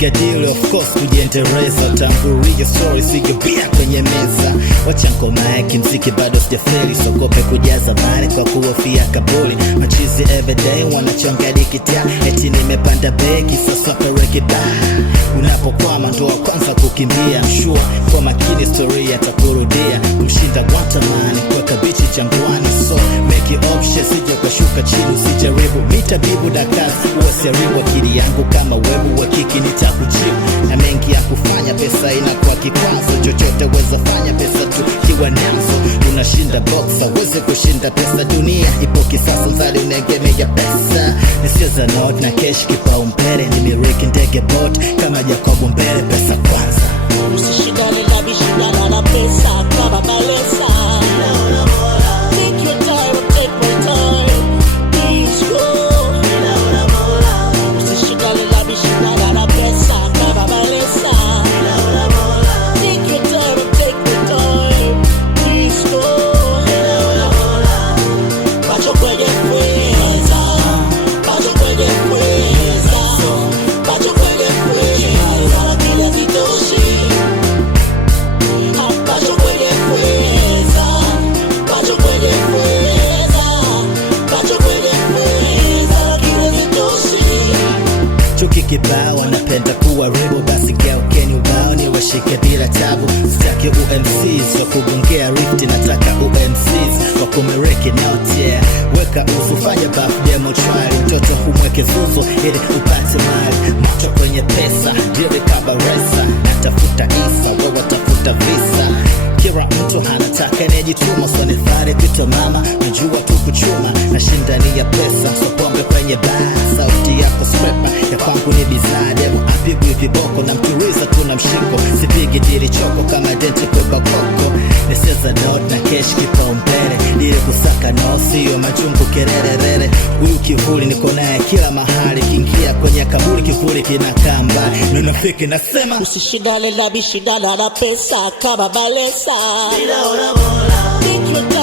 piga deal of course kujiendeleza, tamburia story sige bia kwenye meza. Wacha ngoma yake mziki bado sijafeli, sokope kujaza mali kwa kuhofia kabuli. Machizi everyday wanachonga dikitia, eti nimepanda begi sasa pereke da. Unapokwama ndo wa kwanza kukimbia, mshua kwa makini story atakurudia. Mshinda watamani kuweka bichi jangwani, so make it option sija kashuka chini. Usijaribu mitabibu dakasi uwaseribu akili yangu kama webu wa kiki nitakujibu. Na mengi ya kufanya pesa inakuwa kikwazo, chochote weza fanya pesa tu kiwa nyanzo. Unashinda boxa weze kushinda pesa, dunia ipo kisasa mzali unegemea pesa. Nisieza note na cash kipaumbele, nimiriki ndege bot kama Jacob mbele pesa kwanza. Usishindane na bishindana na pesa kama balesa. Take your time, take my time, please go. Usishindane na bishindana na pesa kama balesa. Take your time, take my time, please go. Pacho kwenye pesa, pacho kwenye pesa, pacho kwenye pesa, kila zitoshi. Pacho kwenye pesa, pacho kwenye pesa, pacho kwenye pesa, kila zitoshi. Chuki kibao wanapenda kuwa rebo, basi geukeni ubao ni washike bila tabu. Sitaki UMCs wa kubungea rifti, nataka UMCs wa kumereki note, yeah. Weka ufu fanya buff demo trial, mtoto humweke zuzo ili upate mali. Moto kwenye pesa, diri kabaresa, natafuta isa, wewe tafuta visa. Kira mtu anataka nejituma, so nifare pito mama, najua tu kuchuma. Na shindani ya pesa, so pombe kwenye bar, sauti yako scraper, ya kwangu ni bizarre. Demo apigwi viboko na mturiza tuna mshiko, sipigi diri choko kama denti kwa bakoko. Niseza note na cash kipaumbele, diri kusaka no siyo majungu kererere. Huyu kivuli niko naye kila mahali, kingia kwenye kaburi kivuli kinakaa mbali. Nunafiki nasema usishindane na bishindana na pesa kama balesa. Bila una bola. Take your time.